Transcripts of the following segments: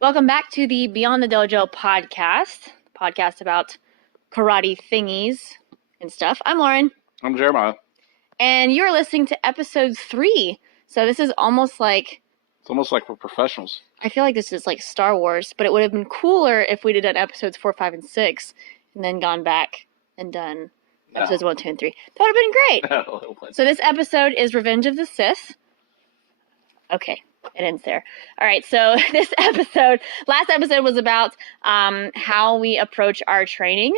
Welcome back to the Beyond the Dojo podcast about karate thingies and stuff. I'm Lauren. I'm Jeremiah. And you're listening to episode 3. So this is almost like... It's almost like we're professionals. I feel like this is like Star Wars, but it would have been cooler if we'd have done episodes 4, 5, and 6, and then gone back and done episodes 1, 2, and 3. That would have been great. No, So this episode is Revenge of the Sith. Okay. It ends there. All right, so last episode was about how we approach our training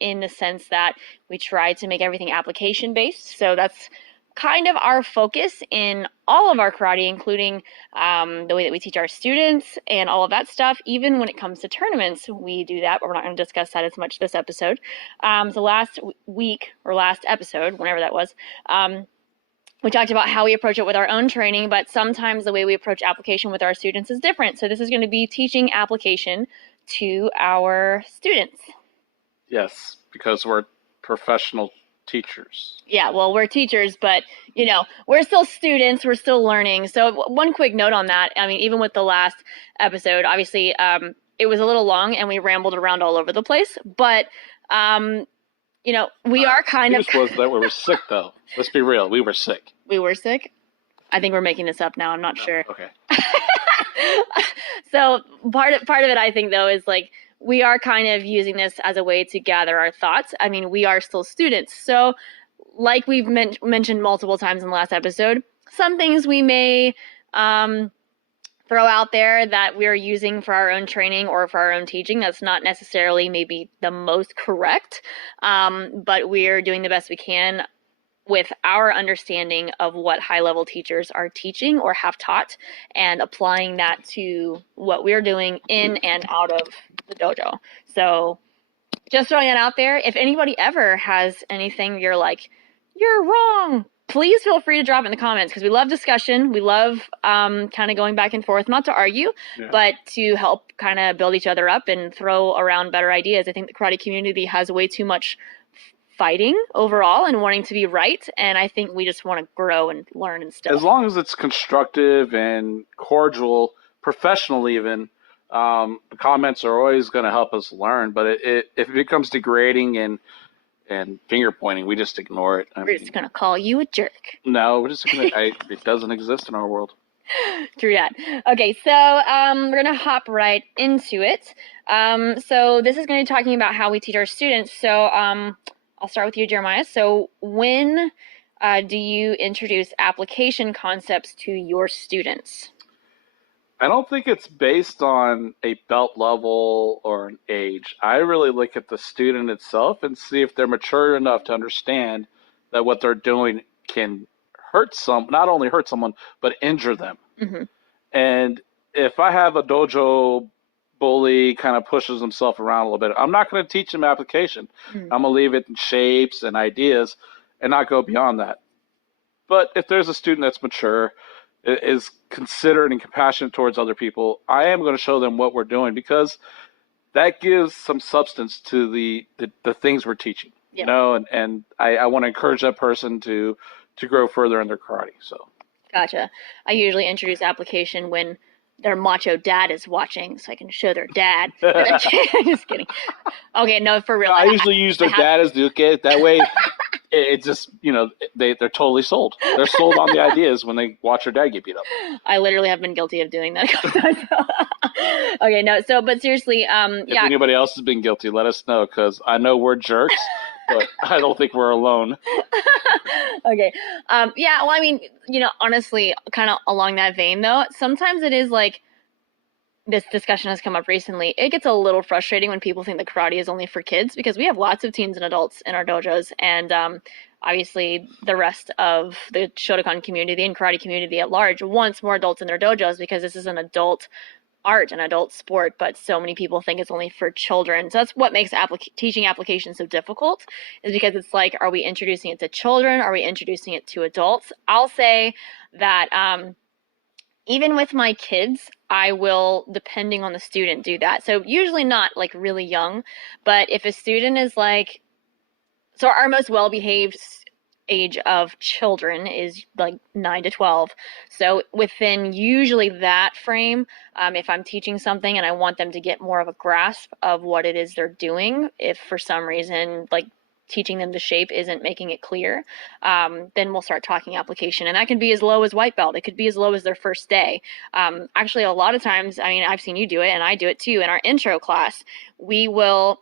in the sense that we try to make everything application-based. So that's kind of our focus in all of our karate, including the way that we teach our students and all of that stuff. Even when it comes to tournaments, we do that, but we're not going to discuss that as much this episode. So last episode, whenever that was, we talked about how we approach it with our own training, but sometimes the way we approach application with our students is different. So this is going to be teaching application to our students. Yes, because we're professional teachers. Yeah, well, we're teachers, but, we're still students. We're still learning. So one quick note on that. I mean, even with the last episode, obviously, it was a little long and we rambled around all over the place, but... we are kind of... was that we were sick, though. Let's be real. We were sick. We were sick? I think we're making this up now. I'm not sure. Okay. So part of it, I think, though, is like we are kind of using this as a way to gather our thoughts. I mean, we are still students. So like we've mentioned multiple times in the last episode, some things we may... throw out there that we're using for our own training or for our own teaching. That's not necessarily maybe the most correct, but we're doing the best we can with our understanding of what high-level teachers are teaching or have taught and applying that to what we're doing in and out of the dojo. So just throwing it out there, if anybody ever has anything you're like, you're wrong, please feel free to drop it in the comments because we love discussion. We love kind of going back and forth, not to argue, but to help kind of build each other up and throw around better ideas. I think the karate community has way too much fighting overall and wanting to be right. And I think we just want to grow and learn and stuff. As long as it's constructive and cordial, professional even, comments are always going to help us learn. But if it becomes degrading and finger pointing, we just ignore it. We're just going to call you a jerk. No, we're just going to, it doesn't exist in our world. True that. Okay, so we're going to hop right into it. So this is going to be talking about how we teach our students. So I'll start with you, Jeremiah. So when do you introduce application concepts to your students? I don't think it's based on a belt level or an age. I really look at the student itself and see if they're mature enough to understand that what they're doing can not only hurt someone, but injure them. Mm-hmm. And if I have a dojo bully kind of pushes himself around a little bit, I'm not going to teach him application. Mm-hmm. I'm going to leave it in shapes and ideas and not go beyond that. But if there's a student that's mature, is considerate and compassionate towards other people, I am going to show them what we're doing because that gives some substance to the things we're teaching. Yeah. And I want to encourage that person to grow further in their karate. So gotcha. I usually introduce application when their macho dad is watching, so I can show their dad. Just kidding. Okay, no, for real. I usually use their dad as the kid. That way, it just, they're totally sold. They're sold on the ideas when they watch their dad get beat up. I literally have been guilty of doing that a couple times. Okay, no, but seriously, if anybody else has been guilty, let us know, because I know we're jerks, but I don't think we're alone. Okay. Yeah, well, I mean, honestly, kind of along that vein, though, sometimes it is like, this discussion has come up recently, it gets a little frustrating when people think that karate is only for kids, because we have lots of teens and adults in our dojos, and obviously the rest of the Shotokan community and karate community at large wants more adults in their dojos because this is an adult art, an adult sport, but so many people think it's only for children. So that's what makes teaching application so difficult, is because it's like, are we introducing it to children? Are we introducing it to adults? I'll say that even with my kids, I will, depending on the student, do that. So usually not like really young, but if a student is like, so our most well-behaved age of children is like 9 to 12. So within usually that frame, if I'm teaching something and I want them to get more of a grasp of what it is they're doing, if for some reason like teaching them the shape isn't making it clear, then we'll start talking application. And that can be as low as white belt. It could be as low as their first day. Actually, a lot of times, I mean, I've seen you do it and I do it too. In our intro class, we'll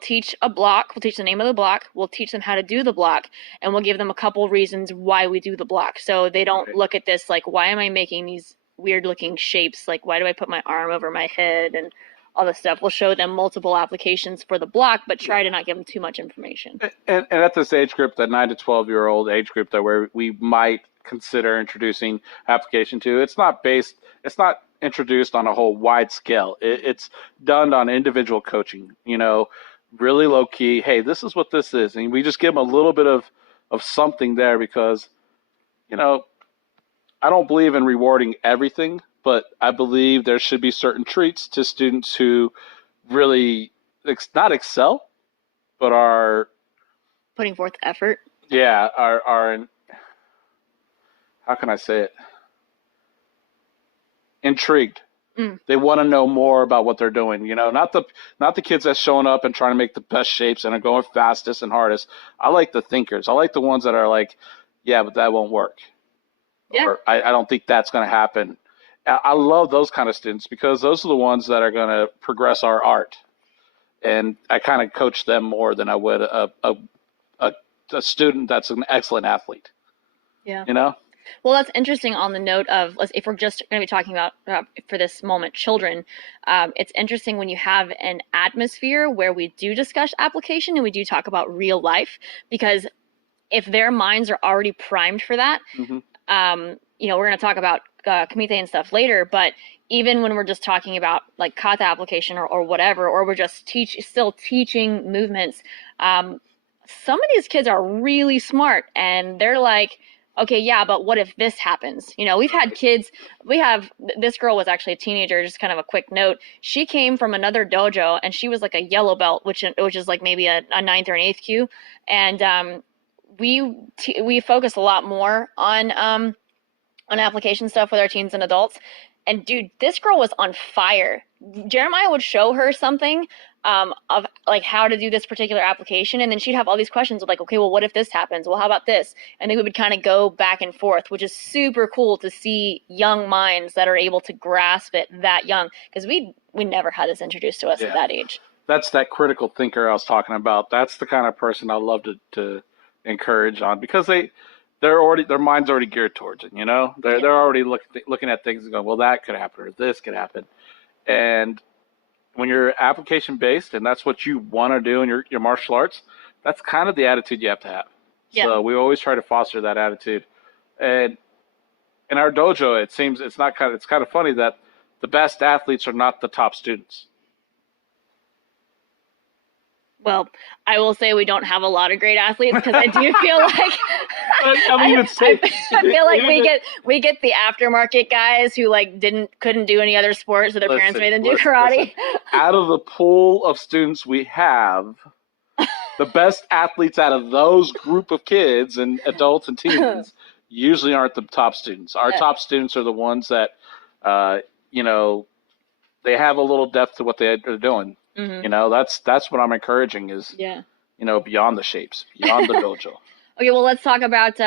teach a block, we'll teach the name of the block, we'll teach them how to do the block, and we'll give them a couple reasons why we do the block. So they don't look at this like, why am I making these weird looking shapes? Like, why do I put my arm over my head and all this stuff? We'll show them multiple applications for the block, but try to not give them too much information. And at this age group, the 9 to 12-year-old age group that where we might consider introducing application to, it's not introduced on a whole wide scale. It's done on individual coaching, really low key. Hey, this is what this is. And we just give them a little bit of something there because, I don't believe in rewarding everything, but I believe there should be certain treats to students who really not excel, but are Putting forth effort. are in, how can I say it? Intrigued. They want to know more about what they're doing. Not the kids that's showing up and trying to make the best shapes and are going fastest and hardest. I like the thinkers. I like the ones that are like, yeah, but that won't work. Yeah. Or I don't think that's going to happen. I love those kind of students because those are the ones that are going to progress our art. And I kind of coach them more than I would a student that's an excellent athlete. Yeah. Well, that's interesting on the note of, if we're just going to be talking about, for this moment, children, it's interesting when you have an atmosphere where we do discuss application and we do talk about real life, because if their minds are already primed for that, we're going to talk about Kamite and stuff later, but even when we're just talking about like kata application or whatever, or we're just still teaching movements, some of these kids are really smart and they're like, okay, yeah, but what if this happens? We've had kids, this girl was actually a teenager, just kind of a quick note. She came from another dojo and she was like a yellow belt, which is like maybe a ninth or an eighth Q. And we focus a lot more on application stuff with our teens and adults. And dude, this girl was on fire. Jeremiah would show her something of like how to do this particular application, and then she'd have all these questions of like, okay, well, what if this happens? Well, how about this? And then we would kind of go back and forth, which is super cool to see young minds that are able to grasp it that young, because we never had this introduced to us at that age. That's that critical thinker I was talking about. That's the kind of person I love to encourage on, because their mind's already geared towards it. They're already looking at things and going, well, that could happen or this could happen. And when you're application based and that's what you want to do in your martial arts, that's kind of the attitude you have to have. Yeah. So we always try to foster that attitude. And in our dojo, it's kind of funny that the best athletes are not the top students. Well, I will say we don't have a lot of great athletes, because I do feel like I feel like we get the aftermarket guys who like couldn't do any other sport, so their parents made them do karate. Out of the pool of students we have, the best athletes out of those group of kids and adults and teens usually aren't the top students. Our top students are the ones that they have a little depth to what they're doing. That's what I'm encouraging is, beyond the shapes, beyond the dojo. Okay, well, let's talk about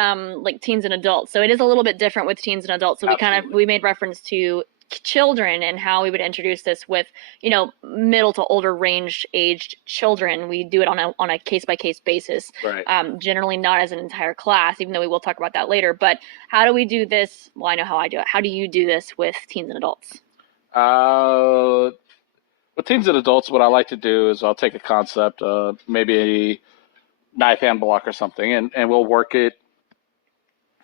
like teens and adults. So it is a little bit different with teens and adults. So we made reference to children and how we would introduce this with, middle to older range aged children. We do it on a case by case basis. Right. Generally not as an entire class, even though we will talk about that later. But how do we do this? Well, I know how I do it. How do you do this with teens and adults? With teens and adults, what I like to do is I'll take a concept, maybe a knife hand block or something, and we'll work it,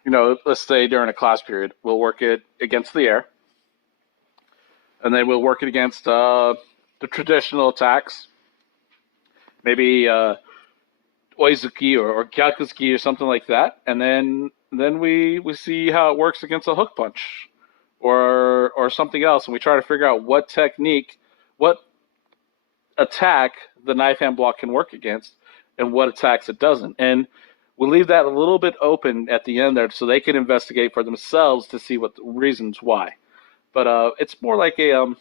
let's say during a class period, we'll work it against the air. And then we'll work it against the traditional attacks, maybe oizuki or gyakuzuki or something like that. And then we see how it works against a hook punch or something else. And we try to figure out what attack the knife hand block can work against and what attacks it doesn't. And we leave that a little bit open at the end there so they can investigate for themselves to see what the reasons why. But it's more like a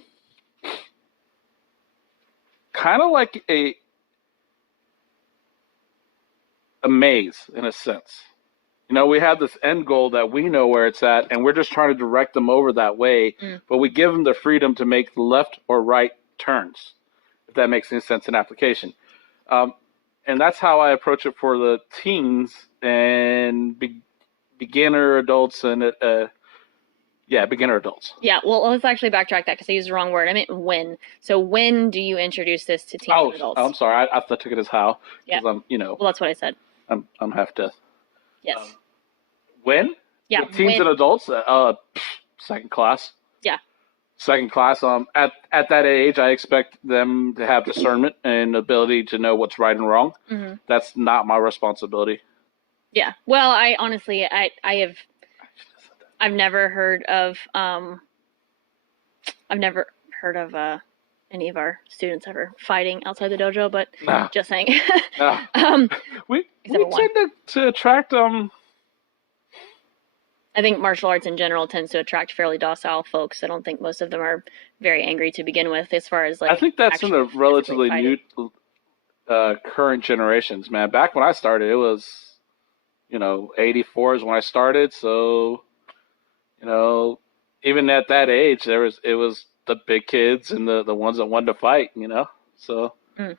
kind of like a maze in a sense. You know, we have this end goal that we know where it's at, and we're just trying to direct them over that way, but we give them the freedom to make left or right turns, if that makes any sense in application. Um, and that's how I approach it for the teens and beginner adults and beginner adults. Yeah, well, let's actually backtrack that because I used the wrong word. I meant when. So when do you introduce this to teens and adults? I'm sorry. I took it as how. Yeah. I'm, well, that's what I said. I'm half deaf. Yes. When? Yeah. With teens and adults? Second class. Yeah. Second class. At that age, I expect them to have discernment and ability to know what's right and wrong. Mm-hmm. That's not my responsibility. Yeah. Well, I honestly, I've never heard of any of our students ever fighting outside the dojo, but just saying. We tend to attract I think martial arts in general tends to attract fairly docile folks. I don't think most of them are very angry to begin with, as far as like. I think that's in the relatively new, current generations, man. Back when I started, it was, 84 is when I started. So, even at that age, it was the big kids and the ones that wanted to fight, So, and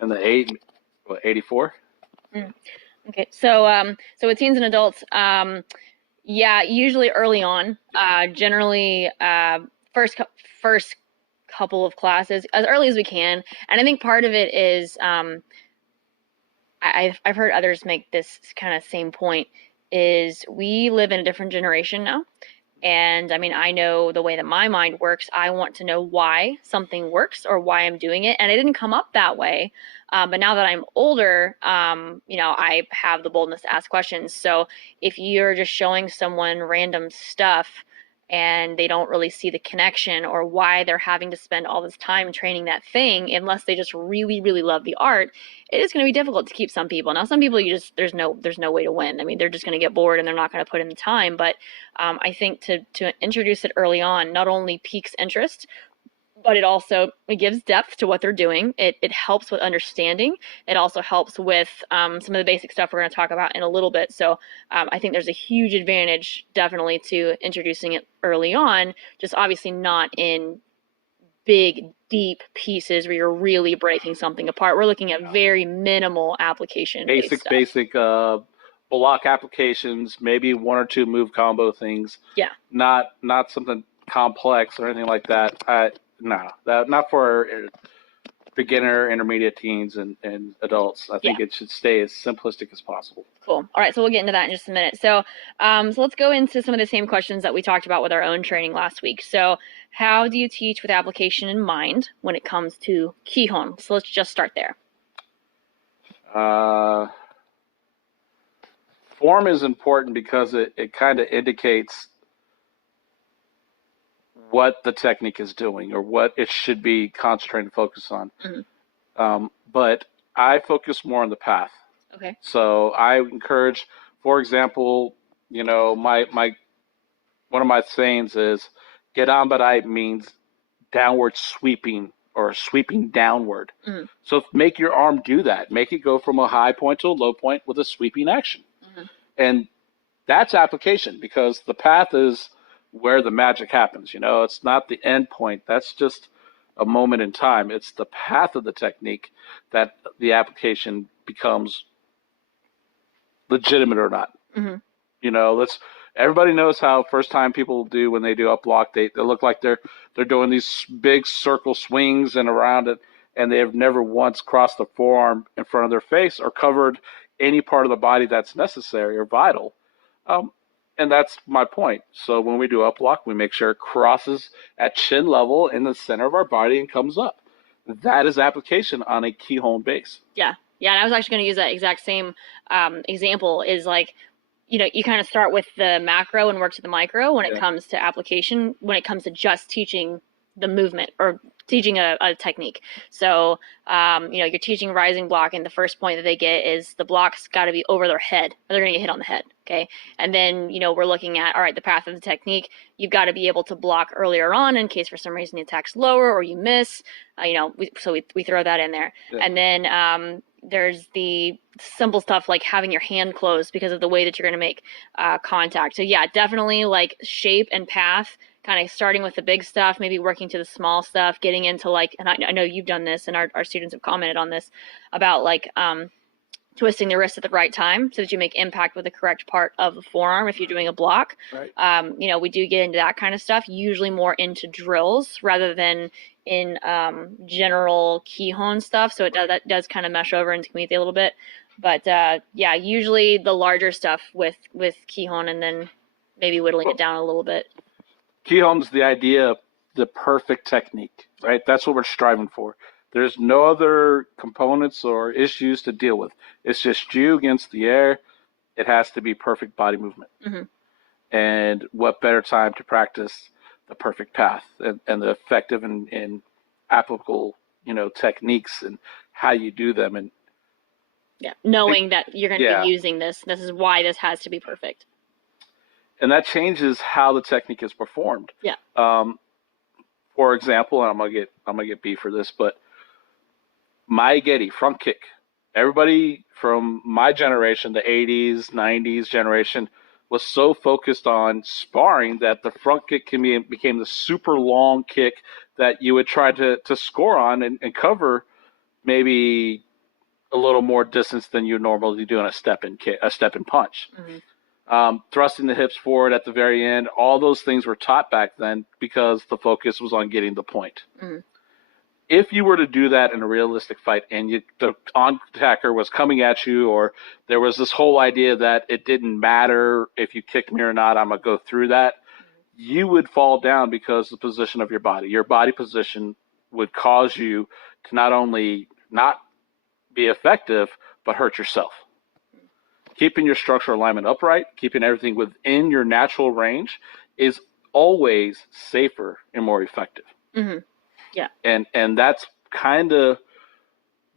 the 84. Okay, so with teens and adults, yeah, usually early on, generally first couple of classes, as early as we can. And I think part of it is, I've heard others make this kind of same point, is we live in a different generation now. And I mean, I know the way that my mind works. I want to know why something works or why I'm doing it. And it didn't come up that way. But now that I'm older, I have the boldness to ask questions. So if you're just showing someone random stuff and they don't really see the connection or why they're having to spend all this time training that thing, unless they just really, really love the art, it is going to be difficult to keep some people. Now, some people, there's no way to win. I mean, they're just going to get bored and they're not going to put in the time. But I think to introduce it early on not only piques interest, but it gives depth to what they're doing. It helps with understanding. It also helps with some of the basic stuff we're going to talk about in a little bit. So I think there's a huge advantage definitely to introducing it early on, just obviously not in big, deep pieces where you're really breaking something apart. We're looking at very minimal application. Basic block applications, maybe one or two move combo things. Yeah. Not something complex or anything like that. Not for beginner, intermediate teens, and adults. I think it should stay as simplistic as possible. Cool. All right, so we'll get into that in just a minute. So, so let's go into some of the same questions that we talked about with our own training last week. So, how do you teach with application in mind when it comes to Kihon? So let's just start there. Form is important because it kind of indicates what the technique is doing or what it should be concentrating and focus on. Mm-hmm. But I focus more on the path. Okay. So I encourage, for example, my one of my sayings is "Gedanbarai" means downward sweeping or sweeping downward. Mm-hmm. So make your arm do that. Make it go from a high point to a low point with a sweeping action. Mm-hmm. And that's application because the path is where the magic happens. It's not the end point. That's just a moment in time. It's the path of the technique that the application becomes legitimate or not. Mm-hmm. Everybody knows how first time people do when they do up block, they look like they're doing these big circle swings and around it, and they have never once crossed the forearm in front of their face or covered any part of the body that's necessary or vital. And that's my point. So when we do up block, we make sure it crosses at chin level in the center of our body and comes up. That is application on a Kihon base. Yeah. Yeah. And I was actually going to use that exact same example is like, you kind of start with the macro and work to the micro when it comes to application, when it comes to just teaching the movement or teaching a technique. So, you're teaching rising block, and the first point that they get is the block's got to be over their head, or they're going to get hit on the head. Okay. And then, we're looking at, all right, the path of the technique. You've got to be able to block earlier on in case for some reason the attack's lower or you miss. We throw that in there. Yeah. And then there's the simple stuff like having your hand closed because of the way that you're going to make contact. So yeah, definitely like shape and path, kind of starting with the big stuff, maybe working to the small stuff, getting into and I know you've done this and our students have commented on this about twisting the wrist at the right time so that you make impact with the correct part of the forearm if you're doing a block. Right. We do get into that kind of stuff, usually more into drills rather than in general Kihon stuff. So that does kind of mesh over into Kumite a little bit. But usually the larger stuff with Kihon and then maybe whittling it down a little bit. Kihon's the idea of the perfect technique, right? That's what we're striving for. There's no other components or issues to deal with. It's just you against the air. It has to be perfect body movement. Mm-hmm. And what better time to practice the perfect path and the effective and applicable, techniques and how you do them. And knowing that you're going to be using this. This is why this has to be perfect. And that changes how the technique is performed. Yeah. For example, and I'm gonna get beef for this, but Maegeri, front kick. Everybody from my generation, the 80s, 90s generation, was so focused on sparring that the front kick became the super long kick that you would try to score on and cover maybe a little more distance than you normally do in a step and punch. Mm-hmm. Thrusting the hips forward at the very end, all those things were taught back then because the focus was on getting the point. Mm-hmm. If you were to do that in a realistic fight and the on-attacker was coming at you, or there was this whole idea that it didn't matter if you kicked me or not, I'm going to go through that, you would fall down because of the position of your body. Your body position would cause you to not only not be effective, but hurt yourself. Keeping your structural alignment upright, keeping everything within your natural range is always safer and more effective. Mm-hmm. Yeah. And that's kind of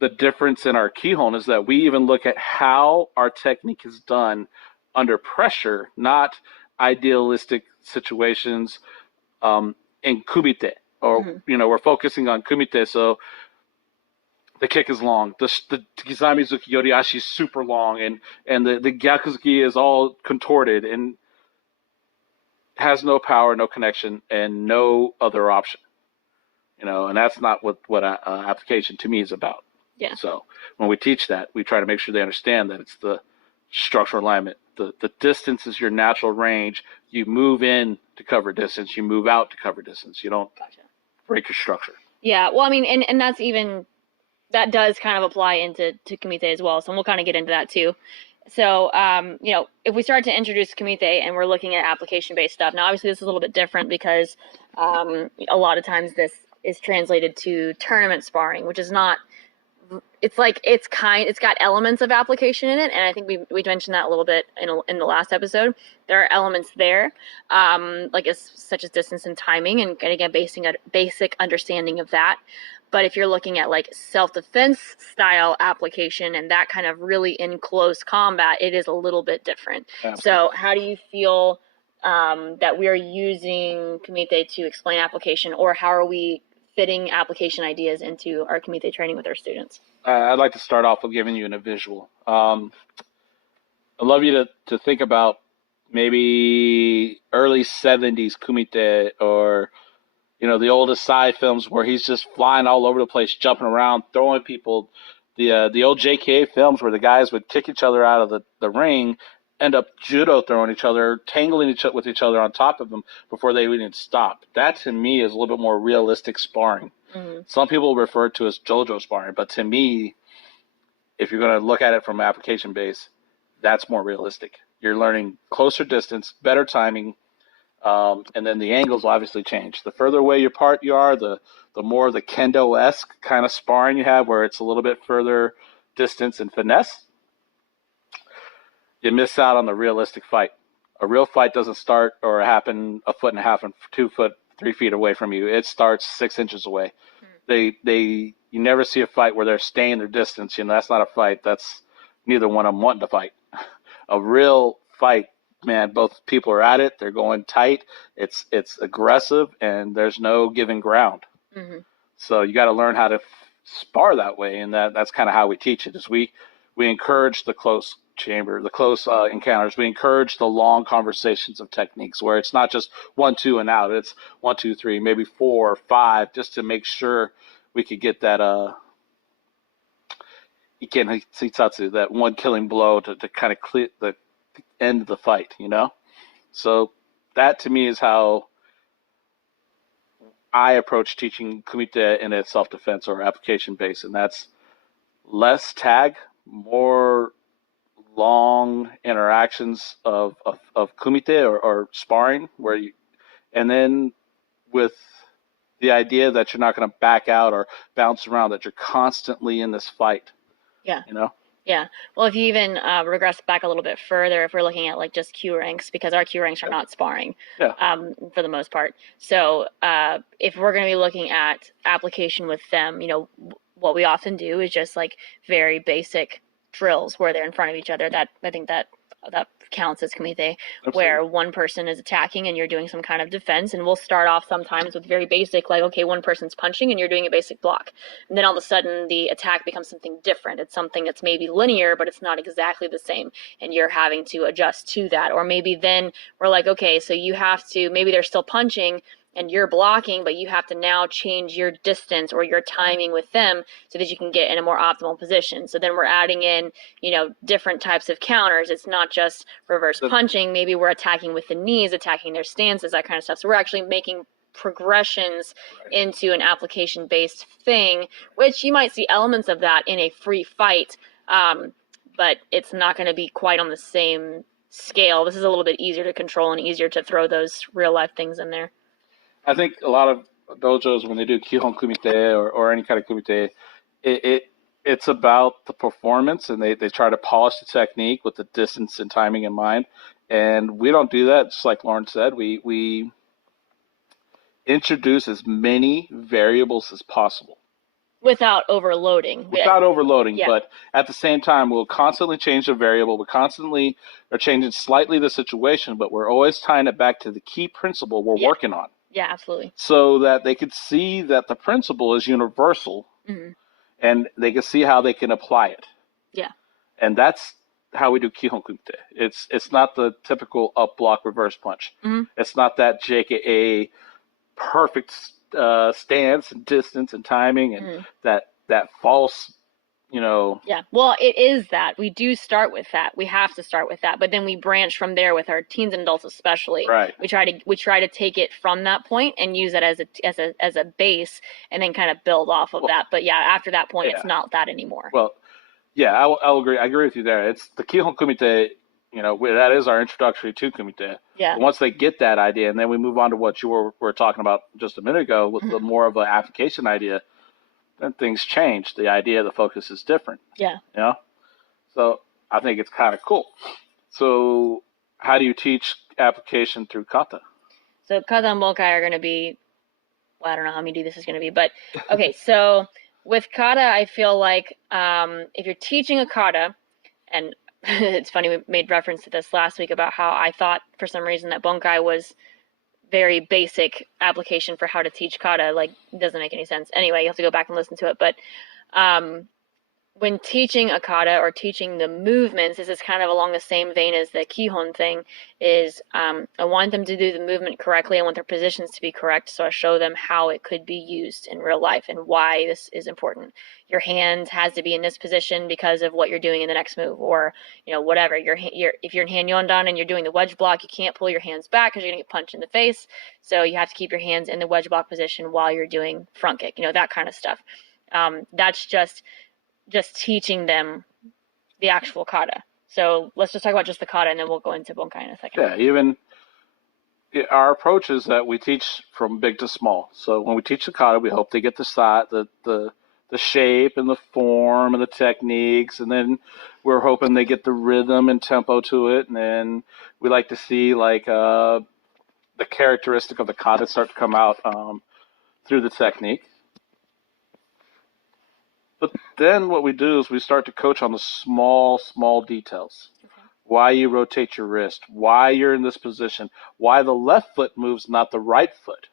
the difference in our Kihon is that we even look at how our technique is done under pressure, not idealistic situations in kumite. Or, mm-hmm. We're focusing on kumite, so the kick is long. The Kizamizuki Yoriashi is super long, and the Gyakuzuki is all contorted and has no power, no connection, and no other option. And that's not what application to me is about. Yeah. So when we teach that, we try to make sure they understand that it's the structural alignment. The distance is your natural range. You move in to cover distance. You move out to cover distance. You don't break your structure. Yeah. Well, I mean, and that's even, that does kind of apply into Kumite as well. So we'll kind of get into that too. So, if we start to introduce Kumite and we're looking at application-based stuff, now obviously this is a little bit different because a lot of times this is translated to tournament sparring, which is not, it's got elements of application in it. And I think we mentioned that a little bit in the last episode. There are elements there, such as distance and timing and again, basic understanding of that. But if you're looking at self-defense style application and that kind of really in close combat, it is a little bit different. Absolutely. So how do you feel that we're using Kumite to explain application, or how are we fitting application ideas into our Kumite training with our students? I'd like to start off with giving you a visual. I'd love you to think about maybe early 70s Kumite, or the old Asai films where he's just flying all over the place, jumping around, throwing people. The old JKA films where the guys would kick each other out of the ring, end up judo throwing each other, tangling with each other on top of them before they even stop. That to me is a little bit more realistic sparring. Mm-hmm. Some people refer to it as Dojo sparring, but to me, if you're going to look at it from application base, that's more realistic. You're learning closer distance, better timing, and then the angles will obviously change. The further away apart you are, the more the kendo-esque kind of sparring you have, where it's a little bit further distance and finesse, you miss out on the realistic fight. A real fight doesn't start or happen 1.5 foot and 2 foot, 3 feet away from you. It starts 6 inches away. You never see a fight where they're staying their distance. That's not a fight. That's neither one of them wanting to fight. A real fight, man, both people are at it. They're going tight. It's aggressive, and there's no giving ground. Mm-hmm. So you got to learn how to spar that way, and that's kind of how we teach it. Is we encourage the close chamber, the close encounters. We encourage the long conversations of techniques where it's not just 1, 2, and out. It's 1, 2, 3, maybe 4 or 5, just to make sure we could get that Iken Hitsatsu, that one killing blow to kind of clear the end of the fight. So that to me is how I approach teaching kumite in its self-defense or application base, and that's less tag, more long interactions of kumite or sparring, and then with the idea that you're not going to back out or bounce around, that you're constantly in this fight. Yeah. You know? Yeah. Well, if you even regress back a little bit further, if we're looking at like just Q ranks, because our Q ranks are not sparring, for the most part. So if we're going to be looking at application with them, what we often do is just like very basic drills where they're in front of each other. That I think that counts as kumite, where one person is attacking and you're doing some kind of defense. And we'll start off sometimes with very basic, like, okay, one person's punching and you're doing a basic block. And then all of a sudden the attack becomes something different. It's something that's maybe linear, but it's not exactly the same. And you're having to adjust to that. Or maybe then we're like, okay, so you have to, maybe they're still punching and you're blocking, but you have to now change your distance or your timing with them so that you can get in a more optimal position. So then we're adding in, different types of counters. It's not just reverse punching. Maybe we're attacking with the knees, attacking their stances, that kind of stuff. So we're actually making progressions into an application-based thing, which you might see elements of that in a free fight, but it's not going to be quite on the same scale. This is a little bit easier to control and easier to throw those real-life things in there. I think a lot of dojos, when they do Kihon Kumite or any kind of Kumite, it's about the performance, and they try to polish the technique with the distance and timing in mind. And we don't do that. Just like Lauren said, we introduce as many variables as possible. Without overloading. But at the same time, we'll constantly change the variable. We constantly are changing slightly the situation, but we're always tying it back to the key principle we're working on. Yeah, absolutely. So that they could see that the principle is universal, and they can see how they can apply it. Yeah. And that's how we do Kihon Kumite. It's not the typical up block reverse punch. It's not that JKA perfect stance and distance and timing and that false, Yeah, well, it is that. We do start with that. We have to start with that, but then we branch from there with our teens and adults especially. Right. We try to take it from that point and use it as a base, and then kind of build off of that. But yeah, after that point, it's not that anymore. Well, yeah, I'll agree. I agree with you there. It's the Kihon Kumite. That is our introductory to Kumite. Yeah. Once they get that idea, and then we move on to what you were talking about just a minute ago with the more of an application idea, then things change. The idea, the focus is different. Yeah. So I think it's kind of cool. So how do you teach application through kata? So kata and bunkai are going to be, well, I don't know how many this is going to be, but okay. So with kata, I feel like if you're teaching a kata, and it's funny, we made reference to this last week about how I thought for some reason that bunkai was very basic application for how to teach kata. Like, it doesn't make any sense. Anyway, you have to go back and listen to it. But when teaching a kata or teaching the movements, this is kind of along the same vein as the kihon thing, is I want them to do the movement correctly. I want their positions to be correct, so I show them how it could be used in real life and why this is important. Your hand has to be in this position because of what you're doing in the next move, or whatever. If you're in Hanyondan and you're doing the wedge block, you can't pull your hands back because you're going to get punched in the face. So you have to keep your hands in the wedge block position while you're doing front kick, that kind of stuff. That's just teaching them the actual kata. So let's just talk about just the kata, and then we'll go into bunkai in a second. Yeah, even our approach is that we teach from big to small. So when we teach the kata, we hope they get the shape and the form and the techniques, and then we're hoping they get the rhythm and tempo to it. And then we like to see like the the characteristic of the kata start to come out through the technique. But then what we do is we start to coach on the small details. Okay. Why you rotate your wrist, why you're in this position, why the left foot moves, not the right foot.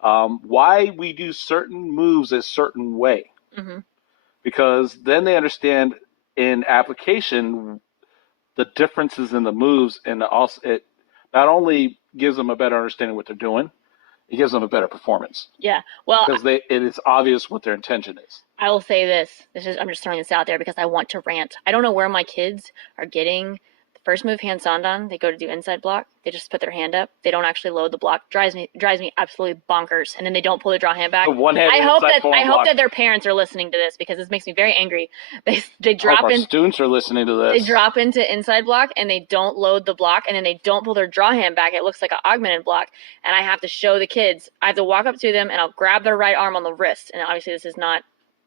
Why we do certain moves a certain way. Because then they understand in application the differences in the moves, and also it not only gives them a better understanding of what they're doing, it gives them a better performance. Yeah, well, because it is obvious what their intention is. I will say this. I'm just throwing this out there because I want to rant. I don't know where my kids are getting the first move hand sandan. They go to do inside block. They just put their hand up. They don't actually load the block. Drives me absolutely bonkers. And then they don't pull their draw hand back. I hope that their parents are listening to this because this makes me very angry. They drop in. Students are listening to this. They drop into inside block and they don't load the block and then they don't pull their draw hand back. It looks like an augmented block. And I have to show the kids. I have to walk up to them and I'll grab their right arm on the wrist. And obviously this is not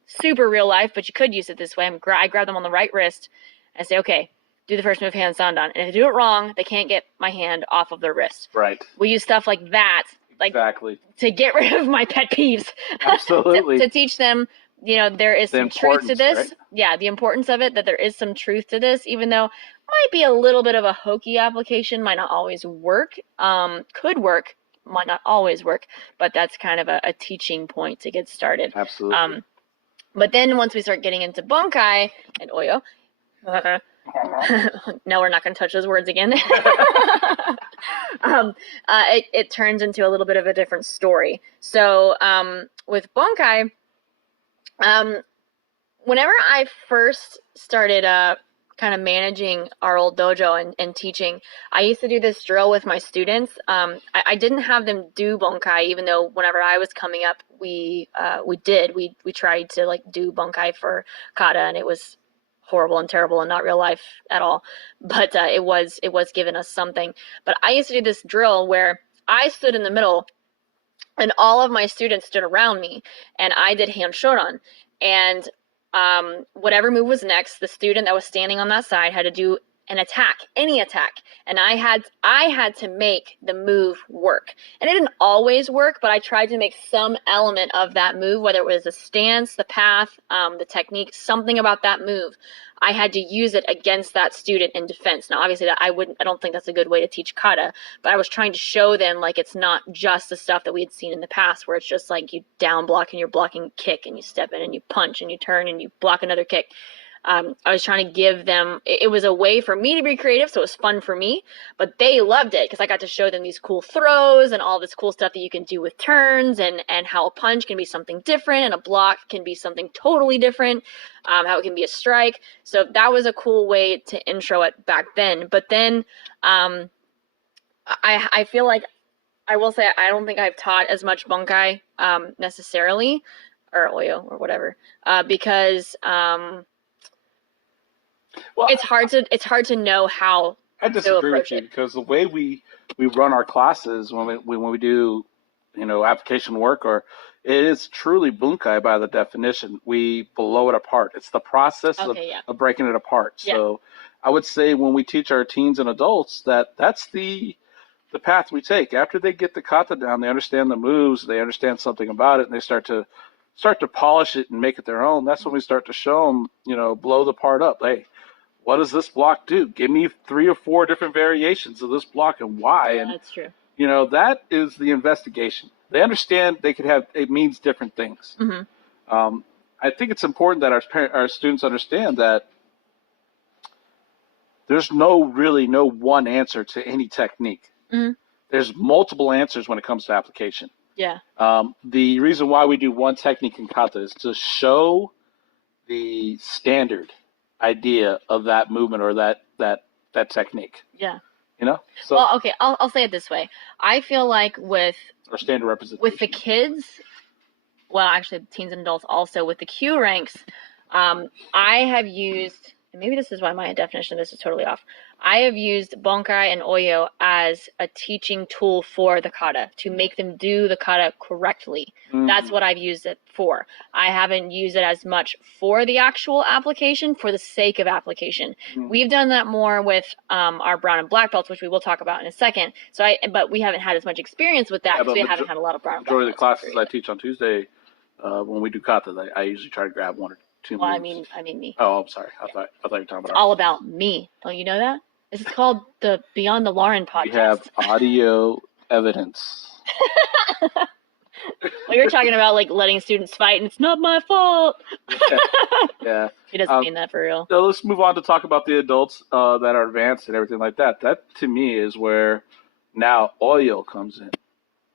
super real life, but you could use it this way. I grab them on the right wrist and say, okay, do the first move hand sandan. And if they do it wrong, they can't get my hand off of their wrist. Right. We use stuff like that, exactly, to get rid of my pet peeves. Absolutely. to teach them, there is some truth to this. Right? Yeah, the importance of it, that there is some truth to this, even though it might be a little bit of a hokey application, might not always work, could work, might not always work, but that's kind of a teaching point to get started. Absolutely. But then once we start getting into bunkai and oyo, no, we're not going to touch those words again. It turns into a little bit of a different story. So with bunkai, whenever I first started kind of managing our old dojo and teaching, I used to do this drill with my students. I didn't have them do bunkai, even though whenever I was coming up, we tried to do bunkai for kata, and it was horrible and terrible and not real life at all. But it was giving us something. But I used to do this drill where I stood in the middle and all of my students stood around me and I did hand shodan. And whatever move was next, the student that was standing on that side had to do an attack, any attack. And I had to make the move work. And it didn't always work, but I tried to make some element of that move, whether it was the stance, the path, the technique, something about that move. I had to use it against that student in defense. Now, obviously, I don't think that's a good way to teach kata, but I was trying to show them it's not just the stuff that we had seen in the past, where it's just you down block and you're blocking kick and you step in and you punch and you turn and you block another kick. I was trying to give them, it was a way for me to be creative, so it was fun for me, but they loved it because I got to show them these cool throws and all this cool stuff that you can do with turns, and how a punch can be something different and a block can be something totally different, how it can be a strike. So that was a cool way to intro it back then. But then I feel like, I will say, I don't think I've taught as much bunkai necessarily, or oyo or whatever, because well, it's hard to know how I disagree with you, because the way we run our classes when we do application work, or it is truly bunkai by the definition. We blow it apart. It's the process of breaking it apart. Yeah. So I would say when we teach our teens and adults that's the path we take. After they get the kata down, they understand the moves, they understand something about it, and they start to polish it and make it their own. That's when we start to show them, blow the part up. Hey, what does this block do? Give me 3 or 4 different variations of this block and why. Yeah, that's true. That is the investigation. They understand it means different things. Mm-hmm. I think it's important that our students understand that there's no one answer to any technique. Mm-hmm. There's multiple answers when it comes to application. Yeah. The reason why we do one technique in kata is to show the standard idea of that movement or that technique. Yeah. So, well, okay, I'll say it this way. I feel like with or standard representation with the kids, well, actually teens and adults also, with the Q ranks, I have used and maybe this is why my definition of this is totally off. I have used Bonkai and Oyo as a teaching tool for the kata to make them do the kata correctly. That's what I've used it for. I haven't used it as much for the actual application for the sake of application. We've done that more with our brown and black belts, which we will talk about in a second. But we haven't had as much experience with that because we haven't had a lot of brown and black belts. Majority of the classes I teach on Tuesday, when we do kata, I usually try to grab one or two moves. Well, I mean me. Oh, I'm sorry. I thought you were talking about. It's all about me. Don't you know that? This is called the Beyond the Lauren podcast. We have audio evidence. Well, you're talking about like letting students fight, and it's not my fault. Yeah. He doesn't mean that for real. So let's move on to talk about the adults that are advanced and everything like that. That to me is where now Oyo comes in.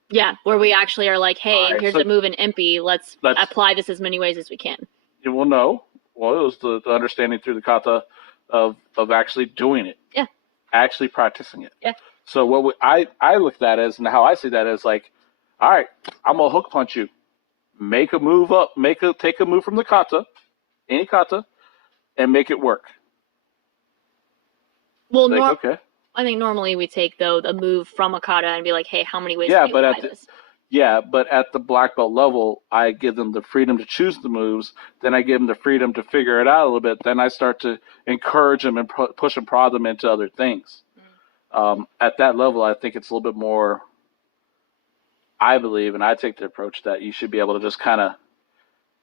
Yeah, where we actually are like, hey, here's a move in Impy. Let's apply this as many ways as we can. You will know. Well, it was the understanding through the kata of actually doing it. Yeah. Actually practicing it. Yeah. So what I look at that as, and how I see that as like, all right, I'm gonna hook punch you. Make a move up. Take a move from the kata, any kata, and make it work. Well, like, okay. I think normally we take a move from a kata and be like, hey, how many ways can you apply this? Yeah, but at the black belt level, I give them the freedom to choose the moves. Then I give them the freedom to figure it out a little bit. Then I start to encourage them and push and prod them into other things. At that level, I think it's a little bit more, I believe, and I take the approach that you should be able to just kind of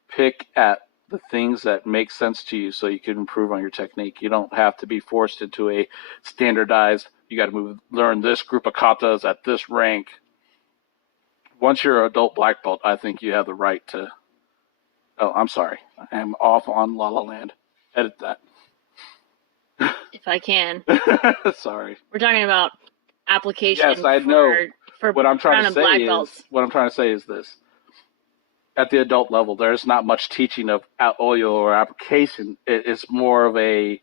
pick at the things that make sense to you so you can improve on your technique. You don't have to be forced into a standardized, you got to learn this group of katas at this rank. Once you're an adult black belt, I think you have the right to. Oh, I'm sorry. I am off on La La Land. Edit that. If I can. Sorry. We're talking about application. Yes, I know. For what I'm trying to say black is belts. What I'm trying to say is this: at the adult level, there's not much teaching of Oyo or application. It's more of a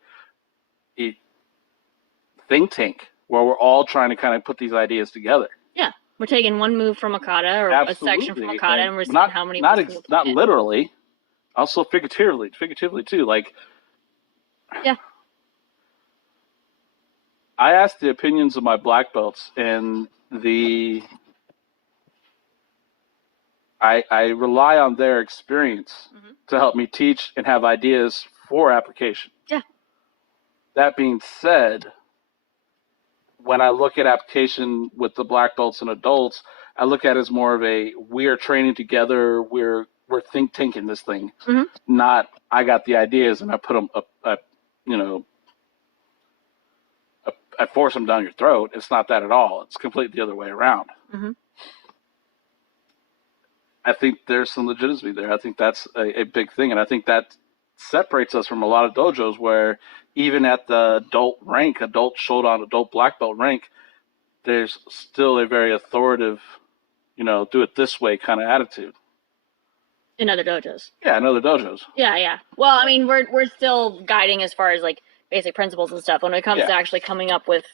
think tank where we're all trying to kind of put these ideas together. Yeah. We're taking one move from a kata or a section from a kata, and we're seeing how many. Not literally, also figuratively too. Like, yeah. I asked the opinions of my black belts, and I rely on their experience to help me teach and have ideas for application. Yeah. That being said, when I look at application with the black belts and adults, I look at it as more of a we're training together, we're think tanking this thing, not I got the ideas and I put them I force them down your throat. It's not that at all. It's completely the other way around. I think there's some legitimacy there. I think that's a big thing, and I think that separates us from a lot of dojos where even at the adult shodan, adult black belt rank, there's still a very authoritative, do it this way kind of attitude. In other dojos. Yeah, in other dojos. Yeah. Well, I mean, we're still guiding as far as like basic principles and stuff. When it comes to actually coming up with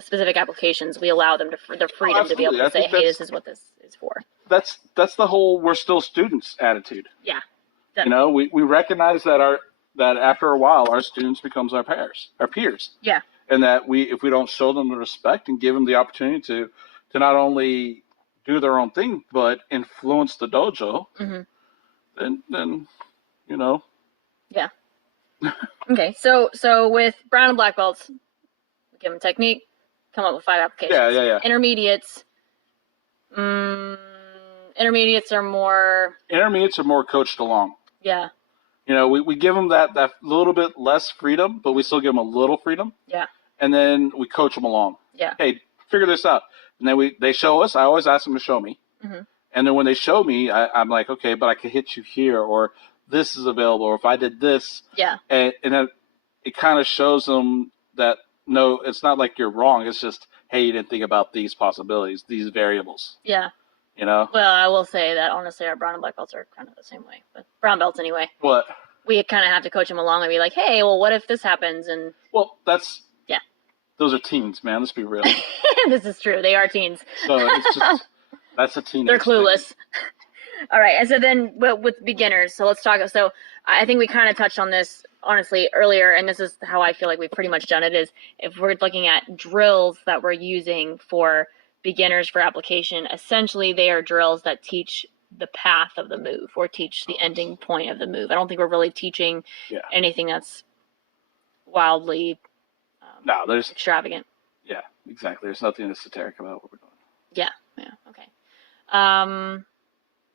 specific applications, we allow them the freedom to be able to say, hey, this is what this is for. That's the whole we're still students attitude. Yeah. We recognize that after a while our students becomes our peers. Yeah. And that if we don't show them the respect and give them the opportunity to not only do their own thing but influence the dojo, then Yeah. Okay, so with brown and black belts, we give them technique, come up with 5 applications. Yeah. Intermediates. Intermediates are more coached along. Yeah. We give them that little bit less freedom, but we still give them a little freedom. Yeah. And then we coach them along. Yeah. Hey, figure this out. And then they show us. I always ask them to show me. And then when they show me, I'm like, okay, but I can hit you here, or this is available, or if I did this. Yeah. And it kind of shows them that, no, it's not like you're wrong. It's just, hey, you didn't think about these possibilities, these variables. Yeah. Well, I will say that, honestly, our brown and black belts are kind of the same way. But brown belts, anyway. What? We kind of have to coach them along and be like, hey, well, what if this happens? And well, that's... Yeah. Those are teens, man. Let's be real. This is true. They are teens. So it's just... That's a teenage They're clueless. All right, and so then with beginners, so let's talk. So I think we kind of touched on this honestly earlier, and this is how I feel like we've pretty much done it. Is if we're looking at drills that we're using for beginners for application, essentially they are drills that teach the path of the move or teach the ending point of the move. I don't think we're really teaching anything that's wildly no, there's extravagant. Yeah, exactly. There's nothing esoteric about what we're doing. Yeah, okay.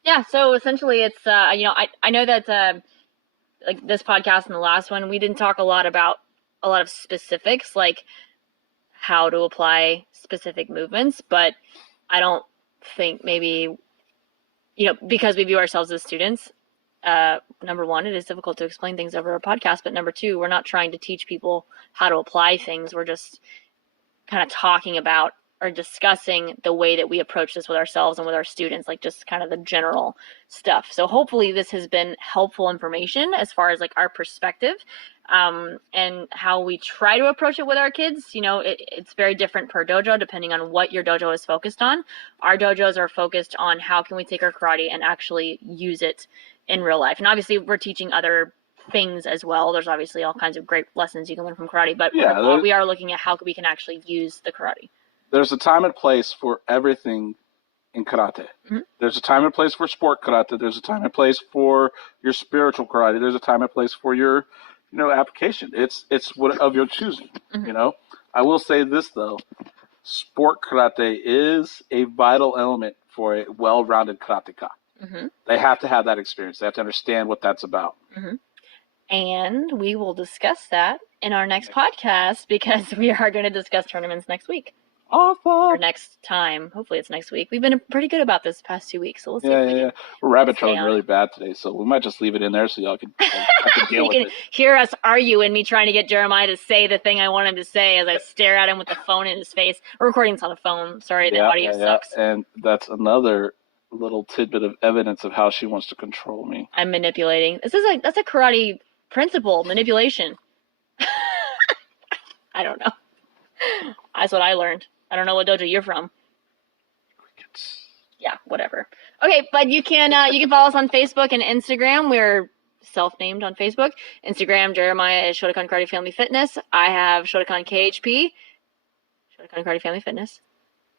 Yeah, so essentially it's I know that like this podcast and the last one, we didn't talk a lot about a lot of specifics, like how to apply specific movements, but I don't think maybe, because we view ourselves as students, number one, it is difficult to explain things over a podcast, but number two, we're not trying to teach people how to apply things. We're just kind of talking about or discussing the way that we approach this with ourselves and with our students, like just kind of the general stuff. So hopefully this has been helpful information as far as like our perspective, and how we try to approach it with our kids. It's very different per dojo depending on what your dojo is focused on. Our dojos are focused on how can we take our karate and actually use it in real life. And obviously we're teaching other things as well. There's obviously all kinds of great lessons you can learn from karate, but we are looking at how we can actually use the karate. There's a time and place for everything in karate. Mm-hmm. There's a time and place for sport karate. There's a time and place for your spiritual karate. There's a time and place for your, application. It's what of your choosing. Mm-hmm. I will say this though, sport karate is a vital element for a well-rounded karateka. Mm-hmm. They have to have that experience. They have to understand what that's about. Mm-hmm. And we will discuss that in our next podcast because we are going to discuss tournaments next week. Awesome. Or next time. Hopefully it's next week. We've been pretty good about this past 2 weeks, so we'll see if we can. We're rabbit trailing really bad today, so we might just leave it in there so y'all can deal with it. You can hear us argue and me trying to get Jeremiah to say the thing I want him to say as I stare at him with the phone in his face. We're recording this on a phone. Sorry, the audio sucks. And that's another little tidbit of evidence of how she wants to control me. I'm manipulating. That's a karate principle, manipulation. I don't know. That's what I learned. I don't know what dojo you're from. Crickets. Yeah, whatever. Okay, but you can follow us on Facebook and Instagram. We're self-named on Facebook. Instagram, Jeremiah is Shotokan Karate Family Fitness. I have Shotokan KHP, Shotokan Karate Family Fitness,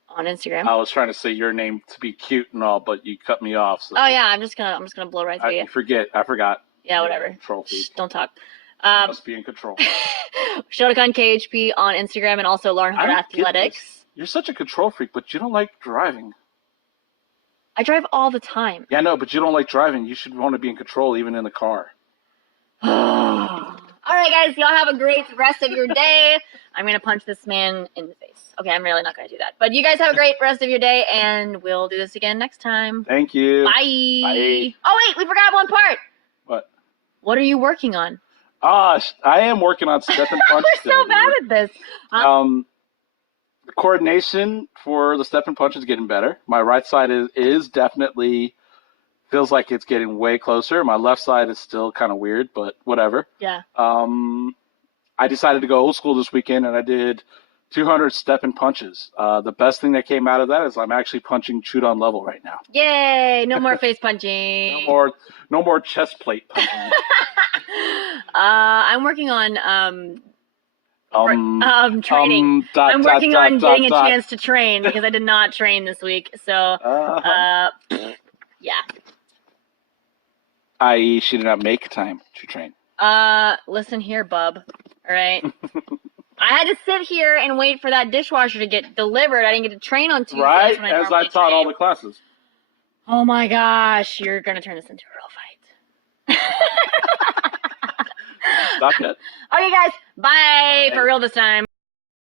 on Instagram. I was trying to say your name to be cute and all, but you cut me off. So. Oh yeah, I'm just gonna blow right through you. I forgot. Yeah, whatever. Control freak. Shh, don't talk. Must be in control. Shotokan KHP on Instagram, and also Learn Hard Athletics. You're such a control freak, but you don't like driving. I drive all the time. Yeah, no, but you don't like driving. You should want to be in control even in the car. All right, guys, y'all have a great rest of your day. I'm going to punch this man in the face. Okay, I'm really not going to do that. But you guys have a great rest of your day, and we'll do this again next time. Thank you. Bye. Bye. Oh, wait, we forgot one part. What? What are you working on? I am working on step and punch. We're so bad at this. The coordination for the step and punch is getting better. My right side is definitely feels like it's getting way closer. My left side is still kind of weird, but whatever. Yeah. I decided to go old school this weekend, and I did 200 step and punches. The best thing that came out of that is I'm actually punching chewed on level right now. Yay! No more face punching. No more chest plate punching. I'm working on training. I'm working on getting a chance to train because I did not train this week. So, yeah. I.e., she did not make time to train. Listen here, bub. All right. I had to sit here and wait for that dishwasher to get delivered. I didn't get to train on Tuesdays. Right, as I taught all the classes. Oh my gosh, you're gonna turn this into a real fight. Stop it. Okay, guys. Bye. For real this time.